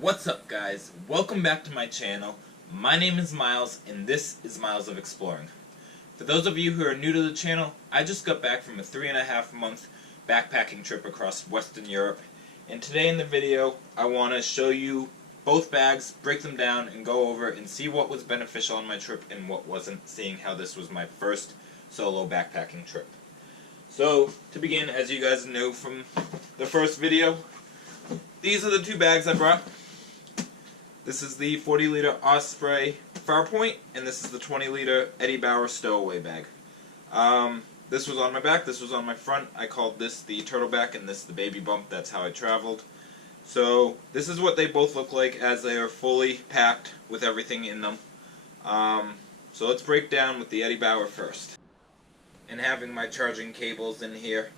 What's up, guys? Welcome back to my channel. My name is Miles and this is Miles of Exploring. For those of you who are new to the channel, I just got back from a 3.5-month backpacking trip across Western Europe, and today in the video I want to show you both bags, break them down, and go over and see what was beneficial on my trip and what wasn't, seeing how this was my first solo backpacking trip. So, to begin, as you guys know from the first video, these are the two bags I brought. This is the 40-liter Osprey Farpoint, and this is the 20-liter Eddie Bauer Stowaway bag. This was on my back, this was on my front. I called this the Turtleback and this the Baby Bump. That's how I traveled. So this is what they both look like as they are fully packed with everything in them. So let's break down with the Eddie Bauer first. And having my charging cables in here.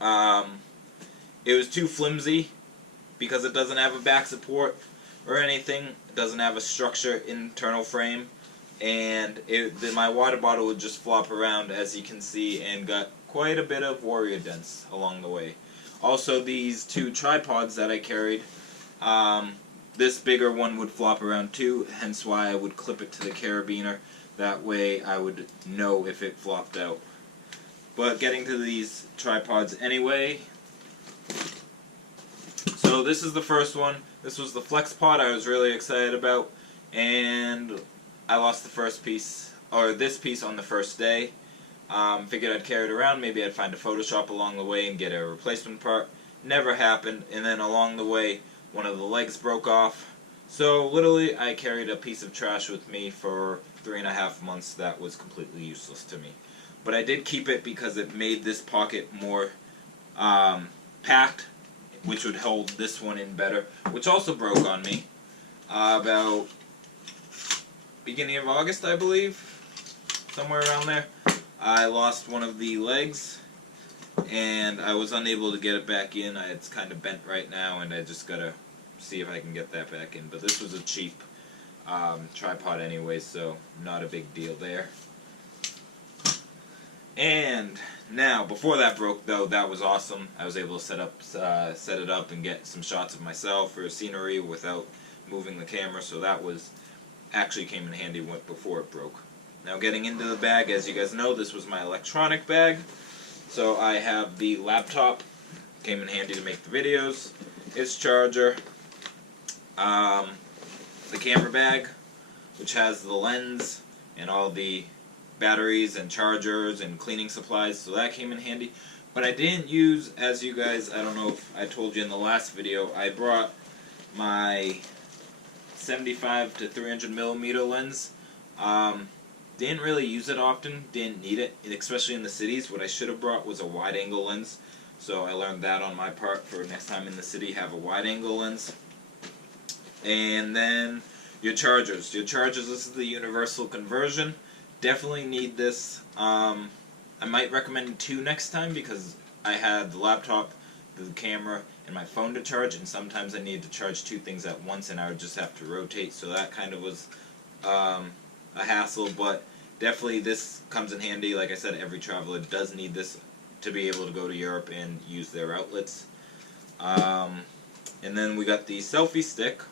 It was too flimsy because it doesn't have a back support or anything. It doesn't have a structure internal frame, and my water bottle would just flop around, as you can see, and got quite a bit of warrior dents along the way. Also, these two tripods that I carried, this bigger one would flop around too, hence why I would clip it to the carabiner. That way I would know if it flopped out. But getting to these tripods anyway, so this is the first one. This was the FlexPod I was really excited about, and I lost the first piece, or this piece, on the first day. Figured I'd carry it around, maybe I'd find a Photoshop along the way and get a replacement part. Never happened, and then along the way one of the legs broke off. So literally I carried a piece of trash with me for 3.5 months that was completely useless to me. But I did keep it because it made this pocket more packed, which would hold this one in better, which also broke on me about beginning of August, I believe, somewhere around there. I lost one of the legs, and I was unable to get it back in. It's kind of bent right now, and I just gotta see if I can get that back in. But this was a cheap tripod anyway, so not a big deal there. And now, before that broke, though, that was awesome. I was able to set it up and get some shots of myself for scenery without moving the camera, so that was actually came in handy before it broke. Now, getting into the bag, as you guys know, this was my electronic bag. So I have the laptop, came in handy to make the videos, its charger, the camera bag, which has the lens and all the batteries and chargers and cleaning supplies, so that came in handy. But I didn't use, as you guys, I don't know if I told you in the last video, I brought my 75 to 300 millimeter lens. Didn't really use it often, didn't need it, especially in the cities. What I should have brought was a wide angle lens, so I learned that on my part for next time in the city, have a wide angle lens. And then your chargers. This is the universal conversion. Definitely need this. I might recommend 2 next time because I had the laptop, the camera, and my phone to charge, and sometimes I need to charge 2 things at once and I would just have to rotate, so that kind of was a hassle. But definitely this comes in handy. Like I said, every traveler does need this to be able to go to Europe and use their outlets. And then we got the selfie stick,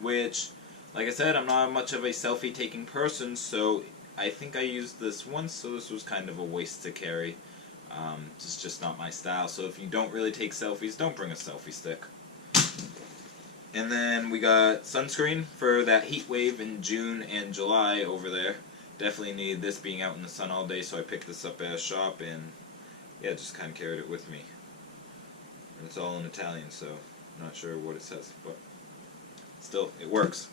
which, like I said, I'm not much of a selfie taking person, so I think I used this once, so this was kind of a waste to carry. It's just not my style, so if you don't really take selfies, don't bring a selfie stick. And then we got sunscreen for that heat wave in June and July over there. Definitely needed this, being out in the sun all day, so I picked this up at a shop and yeah, just kind of carried it with me. And it's all in Italian, so I'm not sure what it says, but still, it works.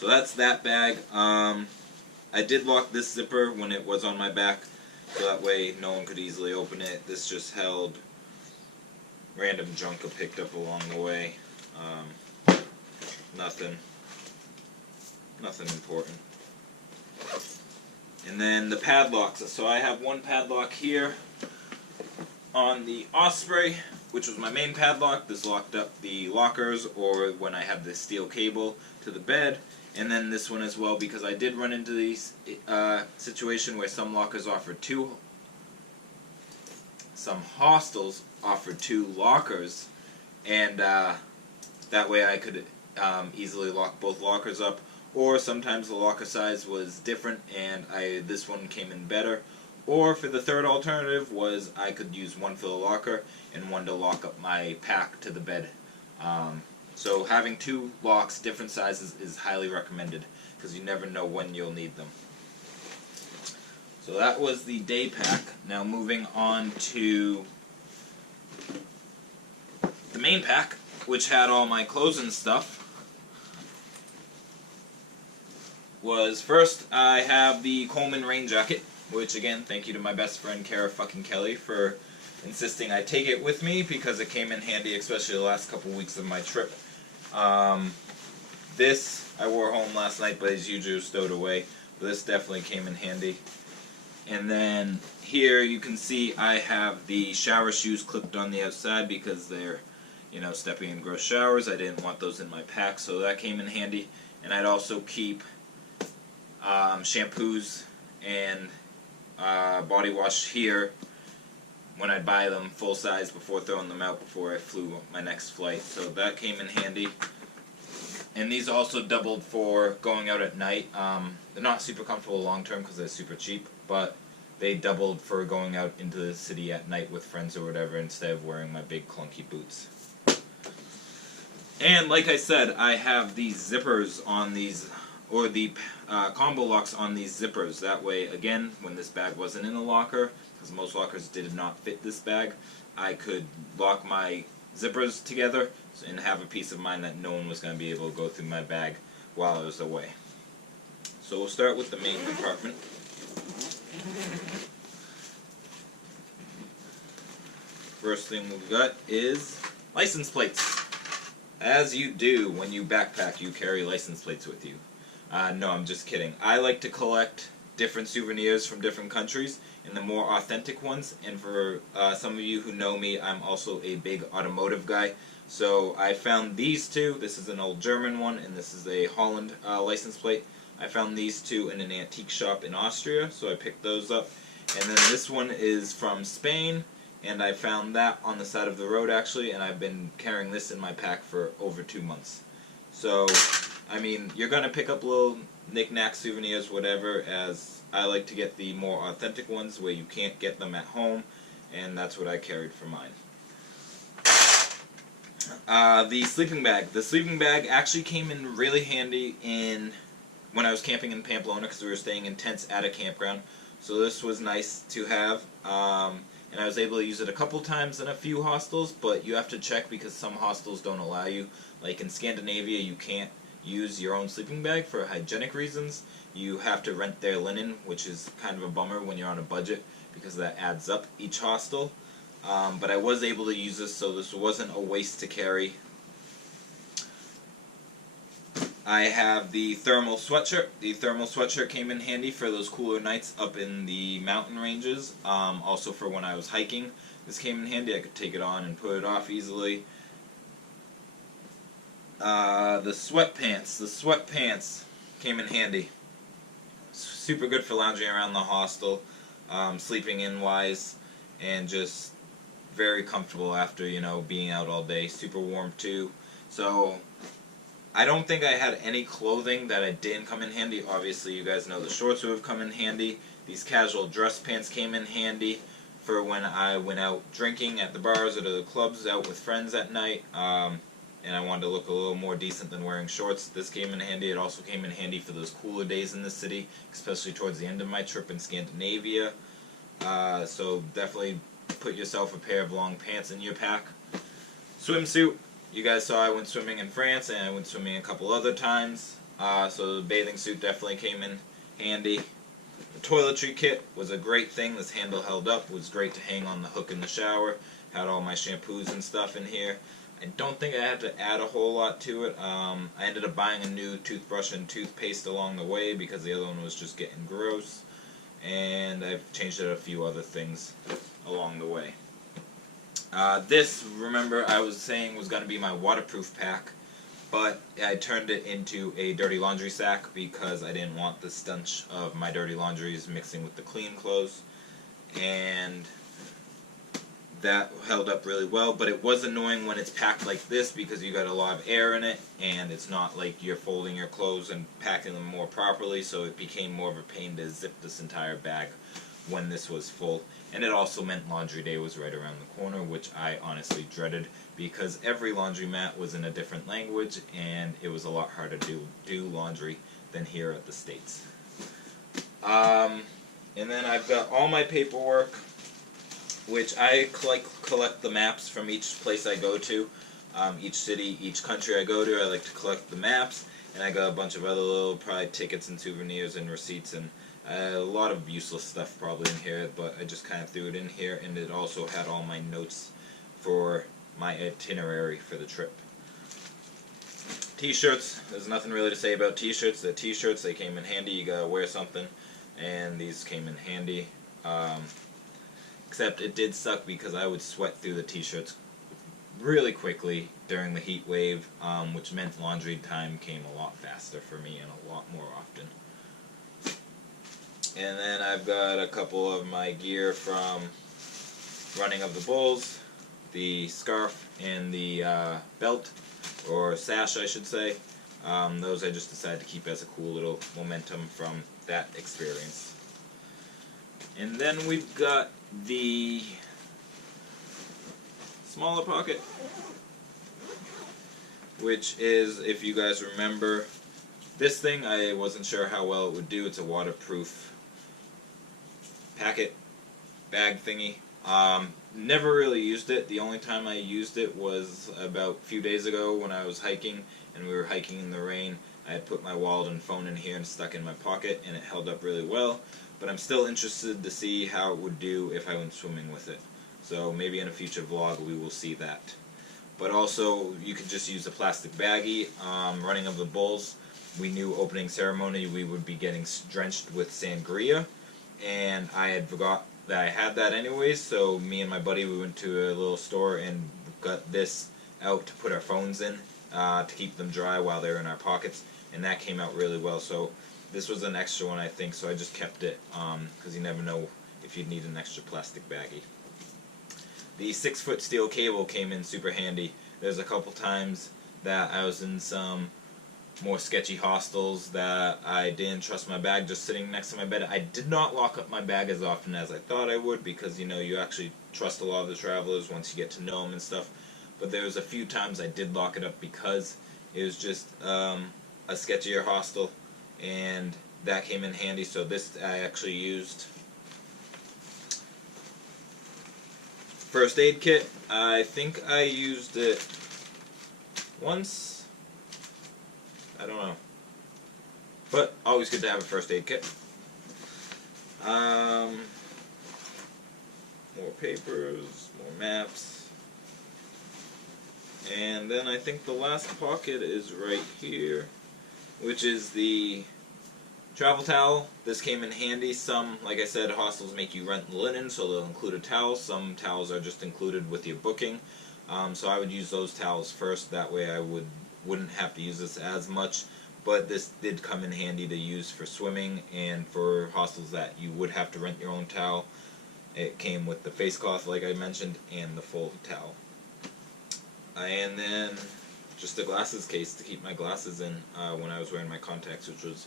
So that's that bag. I did lock this zipper when it was on my back, so that way no one could easily open it. This just held random junk I picked up along the way. Nothing important. And then the padlocks. So I have one padlock here on the Osprey, which was my main padlock. This locked up the lockers, or when I have the steel cable to the bed. And then this one as well, because I did run into this situation where some lockers offered 2 some hostels offered 2 lockers, and That way I could easily lock both lockers up. Or sometimes the locker size was different and this one came in better. Or for the third alternative was I could use one for the locker and one to lock up my pack to the bed. So having two locks, different sizes, is highly recommended because you never know when you'll need them. So that was the day pack. Now moving on to the main pack, which had all my clothes and stuff. Was first I have the Coleman rain jacket, which again, thank you to my best friend Kara fucking Kelly for insisting I take it with me because it came in handy, especially the last couple weeks of my trip. This I wore home last night, but as usual stowed away. But this definitely came in handy. And then here you can see I have the shower shoes clipped on the outside because they're, you know, stepping in gross showers. I didn't want those in my pack, so that came in handy. And I'd also keep shampoos and body wash here when I'd buy them full size before throwing them out before I flew my next flight. So that came in handy. And these also doubled for going out at night. They're not super comfortable long term because they're super cheap, but they doubled for going out into the city at night with friends or whatever instead of wearing my big clunky boots. And like I said, I have these zippers on these, or the combo locks on these zippers. That way, again, when this bag wasn't in the locker, because most lockers did not fit this bag, I could lock my zippers together and have a peace of mind that no one was going to be able to go through my bag while I was away. So we'll start with the main compartment. First thing we've got is license plates. As you do when you backpack, you carry license plates with you. No, I'm just kidding. I like to collect different souvenirs from different countries and the more authentic ones. And for some of you who know me, I'm also a big automotive guy. So I found these two. This is an old German one, and this is a Holland license plate. I found these two in an antique shop in Austria, so I picked those up. And then this one is from Spain, and I found that on the side of the road actually, and I've been carrying this in my pack for over 2 months. So, I mean, you're going to pick up little knick-knack souvenirs, whatever, as I like to get the more authentic ones where you can't get them at home, and that's what I carried for mine. The sleeping bag. The sleeping bag actually came in really handy when I was camping in Pamplona because we were staying in tents at a campground. So this was nice to have, and I was able to use it a couple times in a few hostels, but you have to check because some hostels don't allow you. Like in Scandinavia, you can't use your own sleeping bag for hygienic reasons. You have to rent their linen, which is kind of a bummer when you're on a budget because that adds up each hostel. But I was able to use this, so this wasn't a waste to carry. I have the thermal sweatshirt. The thermal sweatshirt came in handy for those cooler nights up in the mountain ranges. Also for when I was hiking, this came in handy. I could take it on and put it off easily. The sweatpants. The sweatpants came in handy. Super good for lounging around the hostel, sleeping in wise, and just very comfortable after, you know, being out all day. Super warm too. So I don't think I had any clothing that I didn't come in handy. Obviously, you guys know the shorts would have come in handy. These casual dress pants came in handy for when I went out drinking at the bars or to the clubs out with friends at night. And I wanted to look a little more decent than wearing shorts. This came in handy. It also came in handy for those cooler days in the city, especially towards the end of my trip in Scandinavia. So definitely put yourself a pair of long pants in your pack. Swimsuit. You guys saw I went swimming in France and I went swimming a couple other times. So the bathing suit definitely came in handy. The toiletry kit was a great thing. This handle held up. It was great to hang on the hook in the shower. Had all my shampoos and stuff in here. I don't think I had to add a whole lot to it. I ended up buying a new toothbrush and toothpaste along the way because the other one was just getting gross. And I've changed it a few other things along the way. This, remember, I was saying was going to be my waterproof pack, but I turned it into a dirty laundry sack because I didn't want the stench of my dirty laundries mixing with the clean clothes. And that held up really well, but it was annoying when it's packed like this because you got a lot of air in it, and it's not like you're folding your clothes and packing them more properly, so it became more of a pain to zip this entire bag when this was full. And it also meant laundry day was right around the corner, which I honestly dreaded because every laundromat was in a different language, and it was a lot harder to do laundry than here at the States. And then I've got all my paperwork, which I collect the maps from each place I go to. Each city, each country I go to, I like to collect the maps, and I got a bunch of other little probably tickets and souvenirs and receipts and a lot of useless stuff probably in here, but I just kind of threw it in here, and it also had all my notes for my itinerary for the trip. T-shirts, there's nothing really to say about t-shirts. The t-shirts, they came in handy, you gotta wear something, and these came in handy. Except it did suck because I would sweat through the t-shirts really quickly during the heat wave, which meant laundry time came a lot faster for me and a lot more often. And then I've got a couple of my gear from Running of the Bulls, the scarf and the belt, or sash I should say. Those I just decided to keep as a cool little momentum from that experience. And then we've got the smaller pocket, which is, if you guys remember, this thing I wasn't sure how well it would do. It's a waterproof packet bag thingy. Never really used it. The only time I used it was about a few days ago when I was hiking and we were hiking in the rain. I had put my wallet and phone in here and stuck in my pocket, and it held up really well. But I'm still interested to see how it would do if I went swimming with it. So maybe in a future vlog we will see that. But also, you could just use a plastic baggie. Running of the Bulls, we knew opening ceremony we would be getting drenched with sangria, and I had forgot that I had that anyways, so me and my buddy, we went to a little store and got this out to put our phones in to keep them dry while they were in our pockets, and that came out really well. So this was an extra one, I think, so I just kept it because you never know if you'd need an extra plastic baggie. The 6-foot steel cable came in super handy. There's a couple times that I was in some more sketchy hostels that I didn't trust my bag just sitting next to my bed. I did not lock up my bag as often as I thought I would because, you know, you actually trust a lot of the travelers once you get to know them and stuff. But there was a few times I did lock it up because it was just a sketchier hostel, and that came in handy. So this I actually used. First aid kit, I think I used it once. I don't know. But always good to have a first aid kit. More papers, more maps. And then I think the last pocket is right here, which is the travel towel. This came in handy. Some, like I said, hostels make you rent linen, so they'll include a towel. Some towels are just included with your booking. So I would use those towels first. That way I wouldn't have to use this as much. But this did come in handy to use for swimming and for hostels that you would have to rent your own towel. It came with the face cloth, like I mentioned, and the full towel. And then just a glasses case to keep my glasses in when I was wearing my contacts, which was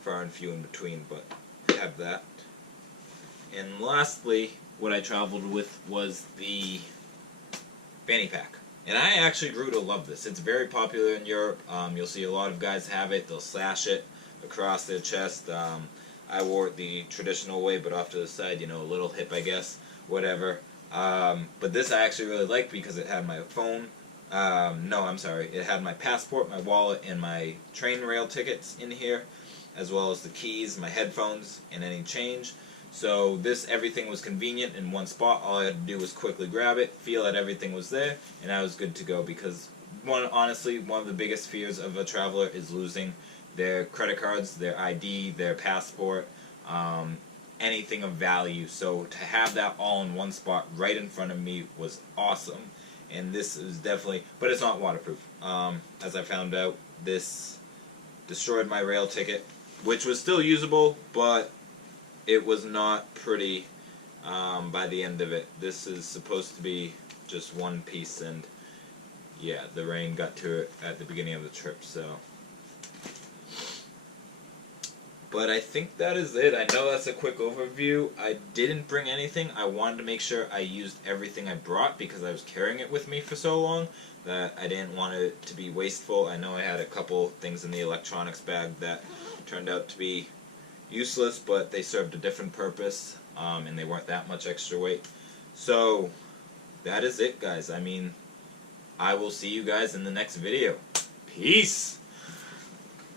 far and few in between, but I have that. And lastly, what I traveled with was the fanny pack. And I actually grew to love this. It's very popular in Europe. You'll see a lot of guys have it. They'll slash it across their chest. I wore it the traditional way, but off to the side, you know, a little hip, I guess, whatever. But this I actually really liked because it had my phone. No, I'm sorry. It had my passport, my wallet, and my train rail tickets in here, as well as the keys, my headphones, and any change. So everything was convenient in one spot. All I had to do was quickly grab it, feel that everything was there, and I was good to go. Because honestly, one of the biggest fears of a traveler is losing their credit cards, their ID, their passport, anything of value. So to have that all in one spot right in front of me was awesome. And this is definitely, but it's not waterproof. As I found out, this destroyed my rail ticket, which was still usable, but it was not pretty by the end of it. This is supposed to be just one piece, and yeah, the rain got to it at the beginning of the trip, so. But I think that is it. I know that's a quick overview. I didn't bring anything. I wanted to make sure I used everything I brought because I was carrying it with me for so long that I didn't want it to be wasteful. I know I had a couple things in the electronics bag that turned out to be useless, but they served a different purpose, and they weren't that much extra weight. So, that is it, guys. I mean, I will see you guys in the next video. Peace!